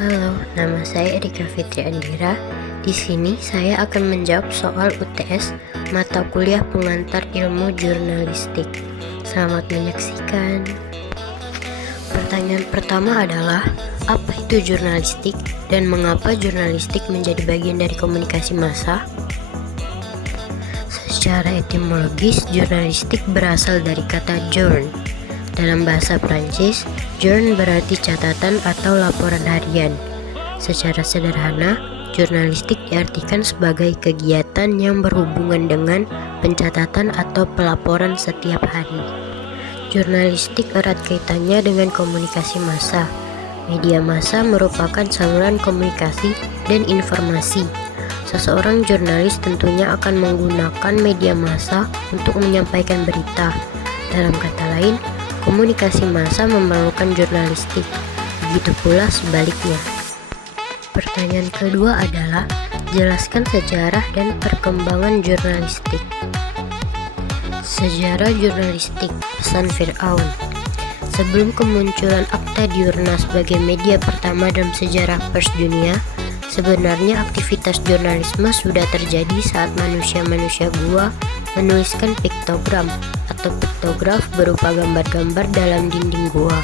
Halo, nama saya Erika Fitri Andira. Di sini saya akan menjawab soal UTS mata kuliah pengantar ilmu jurnalistik. Selamat menyaksikan. Pertanyaan pertama adalah, apa itu jurnalistik dan mengapa jurnalistik menjadi bagian dari komunikasi massa? Secara etimologis, jurnalistik berasal dari kata journ. Dalam bahasa Prancis, journ berarti catatan atau laporan harian. Secara sederhana, jurnalistik diartikan sebagai kegiatan yang berhubungan dengan pencatatan atau pelaporan setiap hari. Jurnalistik erat kaitannya dengan komunikasi massa. Media massa merupakan saluran komunikasi dan informasi. Seseorang jurnalis tentunya akan menggunakan media massa untuk menyampaikan berita. Dalam kata lain, komunikasi massa memerlukan jurnalistik, begitu pula sebaliknya. Pertanyaan kedua adalah, jelaskan sejarah dan perkembangan jurnalistik. Sejarah jurnalistik, pesan Fir'aun. Sebelum kemunculan Akta Diurna sebagai media pertama dalam sejarah pers dunia, sebenarnya aktivitas jurnalisme sudah terjadi saat manusia-manusia gua menuliskan piktogram atau piktograf berupa gambar-gambar dalam dinding gua.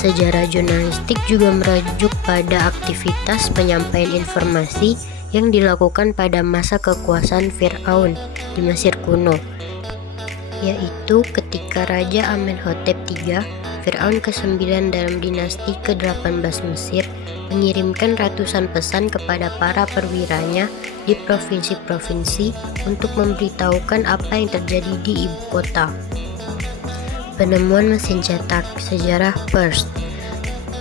Sejarah jurnalistik juga merujuk pada aktivitas penyampaian informasi yang dilakukan pada masa kekuasaan Fir'aun di Mesir kuno, yaitu ketika Raja Amenhotep III, Fir'aun ke-9 dalam dinasti ke-18 Mesir, mengirimkan ratusan pesan kepada para perwiranya di provinsi-provinsi untuk memberitahukan apa yang terjadi di ibu kota. Penemuan mesin cetak, sejarah pers.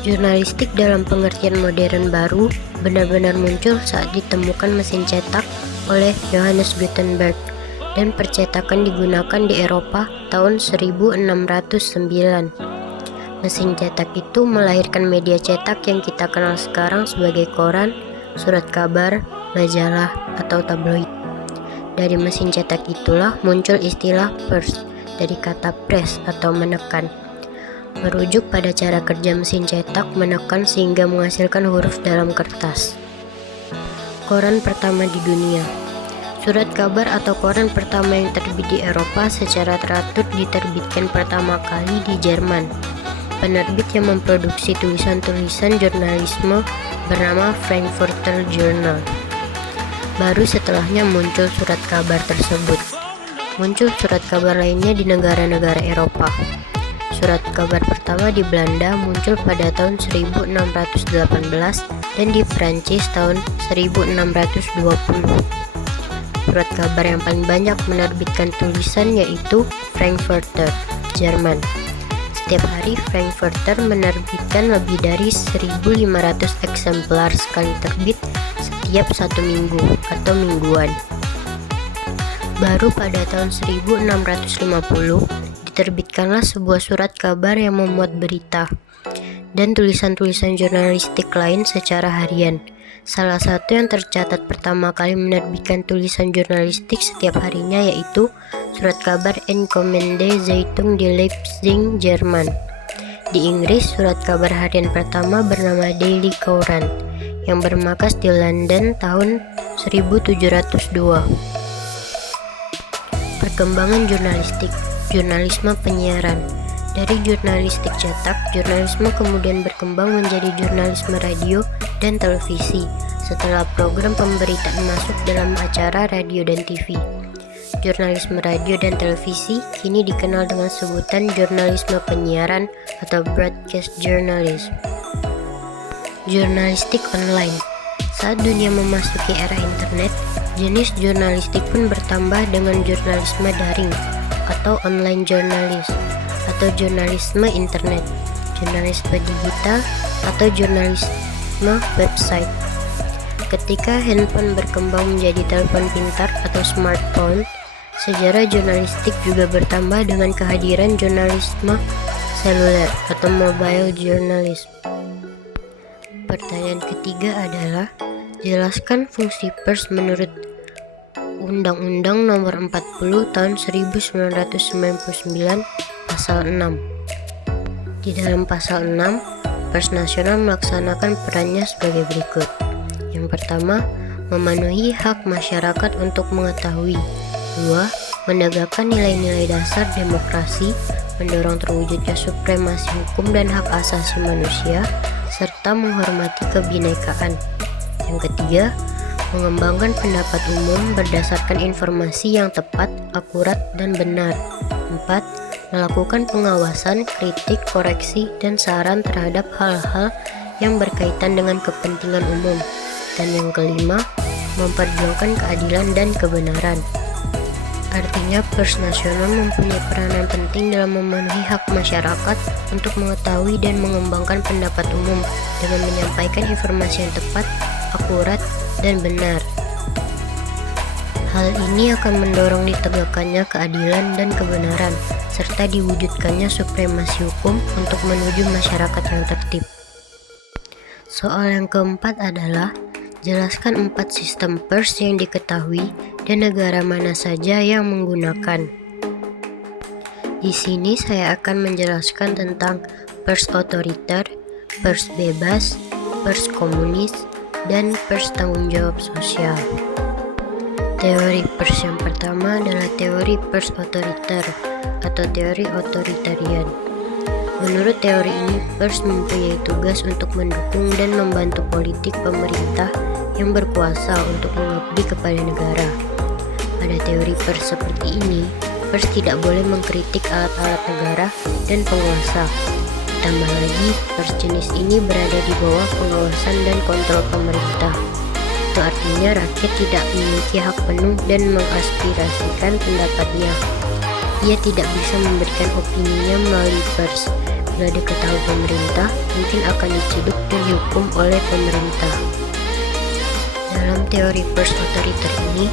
Jurnalistik dalam pengertian modern baru benar-benar muncul saat ditemukan mesin cetak oleh Johannes Gutenberg, dan percetakan digunakan di Eropa tahun 1609. Mesin cetak itu melahirkan media cetak yang kita kenal sekarang sebagai koran, surat kabar, majalah, atau tabloid. Dari mesin cetak itulah muncul istilah pers, dari kata press atau menekan, merujuk pada cara kerja mesin cetak menekan sehingga menghasilkan huruf dalam kertas. Koran pertama di dunia. Surat kabar atau koran pertama yang terbit di Eropa secara teratur diterbitkan pertama kali di Jerman. Penerbit yang memproduksi tulisan-tulisan jurnalisme bernama Frankfurter Journal. Baru setelahnya muncul surat kabar tersebut. Muncul surat kabar lainnya di negara-negara Eropa. Surat kabar pertama di Belanda muncul pada tahun 1618 dan di Prancis tahun 1620. Surat kabar yang paling banyak menerbitkan tulisan yaitu Frankfurter, Jerman. Setiap hari Frankfurter menerbitkan lebih dari 1.500 eksemplar sekali terbit setiap satu minggu atau mingguan. Baru pada tahun 1650 diterbitkanlah sebuah surat kabar yang memuat berita dan tulisan-tulisan jurnalistik lain secara harian. Salah satu yang tercatat pertama kali menerbitkan tulisan jurnalistik setiap harinya yaitu surat kabar Enkommende Zeitung di Leipzig, Jerman. Di Inggris, surat kabar harian pertama bernama Daily Courant yang bermarkas di London tahun 1702. Perkembangan jurnalistik, jurnalisme penyiaran. Dari jurnalistik cetak, jurnalisme kemudian berkembang menjadi jurnalisme radio dan televisi setelah program pemberitaan masuk dalam acara radio dan TV. Jurnalisme radio dan televisi kini dikenal dengan sebutan jurnalisme penyiaran atau broadcast journalism. Jurnalistik online. Saat dunia memasuki era internet, jenis jurnalistik pun bertambah dengan jurnalisme daring atau online journalism atau jurnalisme internet, jurnalisme digital atau jurnalisme website. Ketika handphone berkembang menjadi telepon pintar atau smartphone, sejarah jurnalistik juga bertambah dengan kehadiran jurnalisme seluler atau mobile journalism. Pertanyaan ketiga adalah, jelaskan fungsi pers menurut Undang-Undang Nomor 40 Tahun 1999 Pasal 6. Di dalam pasal 6, Pers nasional melaksanakan perannya sebagai berikut. Yang pertama, memenuhi hak masyarakat untuk mengetahui. 2. Menegakkan nilai-nilai dasar demokrasi, mendorong terwujudnya supremasi hukum dan hak asasi manusia, serta menghormati kebinekaan. Yang ketiga, mengembangkan pendapat umum berdasarkan informasi yang tepat, akurat, dan benar. 4. Melakukan pengawasan, kritik, koreksi, dan saran terhadap hal-hal yang berkaitan dengan kepentingan umum. Dan yang kelima, memperjuangkan keadilan dan kebenaran. Artinya, pers nasional mempunyai peranan penting dalam memenuhi hak masyarakat untuk mengetahui dan mengembangkan pendapat umum dengan menyampaikan informasi yang tepat, akurat, dan benar. Hal ini akan mendorong ditegakkannya keadilan dan kebenaran, serta diwujudkannya supremasi hukum untuk menuju masyarakat yang tertib. Soal yang keempat adalah jelaskan 4 sistem pers yang diketahui dan negara mana saja yang menggunakan. Di sini saya akan menjelaskan tentang pers otoriter, pers bebas, pers komunis, dan pers tanggung jawab sosial. Teori pers yang pertama adalah teori pers otoriter atau teori otoritarian. Menurut teori ini, pers mempunyai tugas untuk mendukung dan membantu politik pemerintah yang berkuasa untuk mengabdi kepada negara. Pada teori pers seperti ini, pers tidak boleh mengkritik alat-alat negara dan penguasa. Tambah lagi, pers jenis ini berada di bawah pengawasan dan kontrol pemerintah. Itu artinya rakyat tidak memiliki hak penuh dan mengaspirasikan pendapatnya. Ia tidak bisa memberikan opininya melalui pers. Bila diketahui pemerintah, mungkin akan diciduk dan dihukum oleh pemerintah. Dalam teori pers otoriter ini,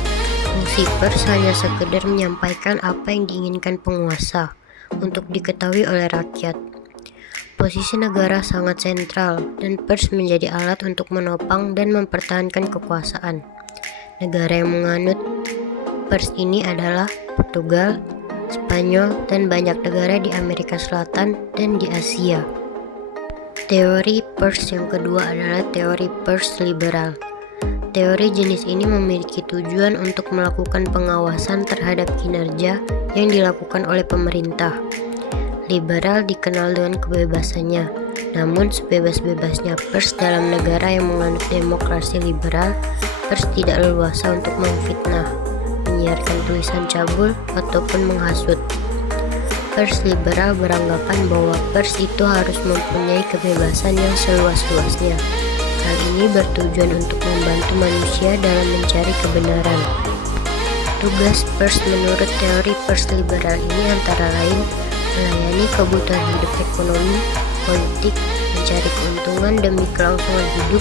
fungsi pers hanya sekedar menyampaikan apa yang diinginkan penguasa untuk diketahui oleh rakyat. Posisi negara sangat sentral dan pers menjadi alat untuk menopang dan mempertahankan kekuasaan. Negara yang menganut pers ini adalah Portugal, Spanyol, dan banyak negara di Amerika Selatan dan di Asia. Teori pers yang kedua adalah teori pers liberal. Teori jenis ini memiliki tujuan untuk melakukan pengawasan terhadap kinerja yang dilakukan oleh pemerintah. Liberal dikenal dengan kebebasannya, namun sebebas-bebasnya pers dalam negara yang menganut demokrasi liberal, pers tidak leluasa untuk memfitnah, menyiarkan tulisan cabul, ataupun menghasut. Pers liberal beranggapan bahwa pers itu harus mempunyai kebebasan yang seluas-luasnya. Hal ini bertujuan untuk membantu manusia dalam mencari kebenaran. Tugas pers menurut teori pers liberal ini antara lain melayani kebutuhan hidup ekonomi, politik, mencari keuntungan demi kelangsungan hidup,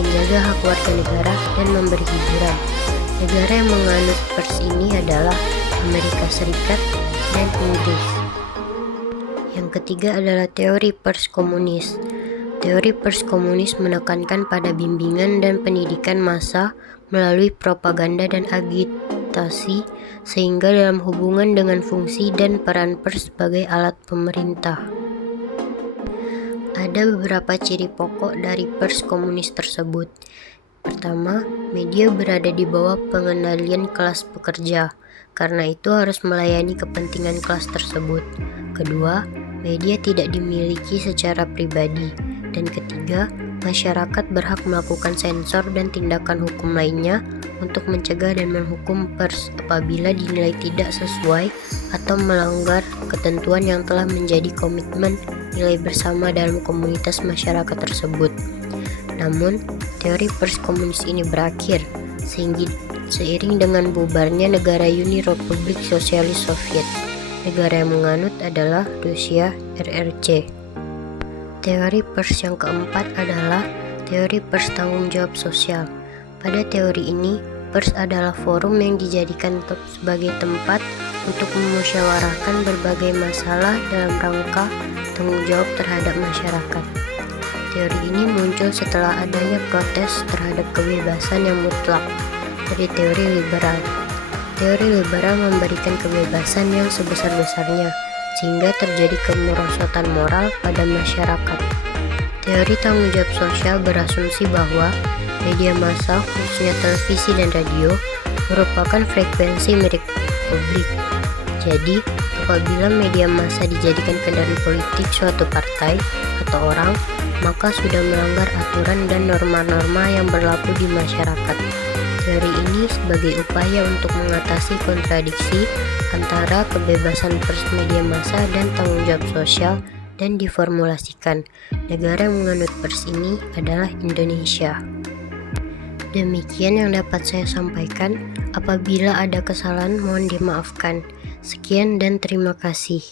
menjaga hak warga negara, dan memberi hiburan. Negara yang menganut pers ini adalah Amerika Serikat dan Inggris. Yang ketiga adalah teori pers komunis. Teori pers komunis menekankan pada bimbingan dan pendidikan massa melalui propaganda dan agitasi, sehingga dalam hubungan dengan fungsi dan peran pers sebagai alat pemerintah. Ada beberapa ciri pokok dari pers komunis tersebut. Pertama, media berada di bawah pengendalian kelas pekerja, karena itu harus melayani kepentingan kelas tersebut. Kedua, media tidak dimiliki secara pribadi. Dan ketiga, masyarakat berhak melakukan sensor dan tindakan hukum lainnya untuk mencegah dan menghukum pers apabila dinilai tidak sesuai atau melanggar ketentuan yang telah menjadi komitmen nilai bersama dalam komunitas masyarakat tersebut. Namun, teori pers komunis ini berakhir seiring dengan bubarnya negara Uni Republik Sosialis Soviet. Negara yang menganut adalah Rusia RRC. Teori pers yang keempat adalah teori pers tanggung jawab sosial. Pada teori ini, pers adalah forum yang dijadikan sebagai tempat untuk memusyawarahkan berbagai masalah dalam rangka tanggung jawab terhadap masyarakat. Teori ini muncul setelah adanya protes terhadap kebebasan yang mutlak dari teori liberal. Teori liberal memberikan kebebasan yang sebesar-besarnya, sehingga terjadi kemerosotan moral pada masyarakat. Teori tanggung jawab sosial berasumsi bahwa media massa, khususnya televisi dan radio, merupakan frekuensi milik publik. Jadi, apabila media massa dijadikan kendaraan politik suatu partai atau orang, maka sudah melanggar aturan dan norma-norma yang berlaku di masyarakat. Teori ini sebagai upaya untuk mengatasi kontradiksi antara kebebasan pers, media massa, dan tanggung jawab sosial, dan diformulasikan. Negara yang menganut pers ini adalah Indonesia. Demikian yang dapat saya sampaikan. Apabila ada kesalahan, mohon dimaafkan. Sekian dan terima kasih.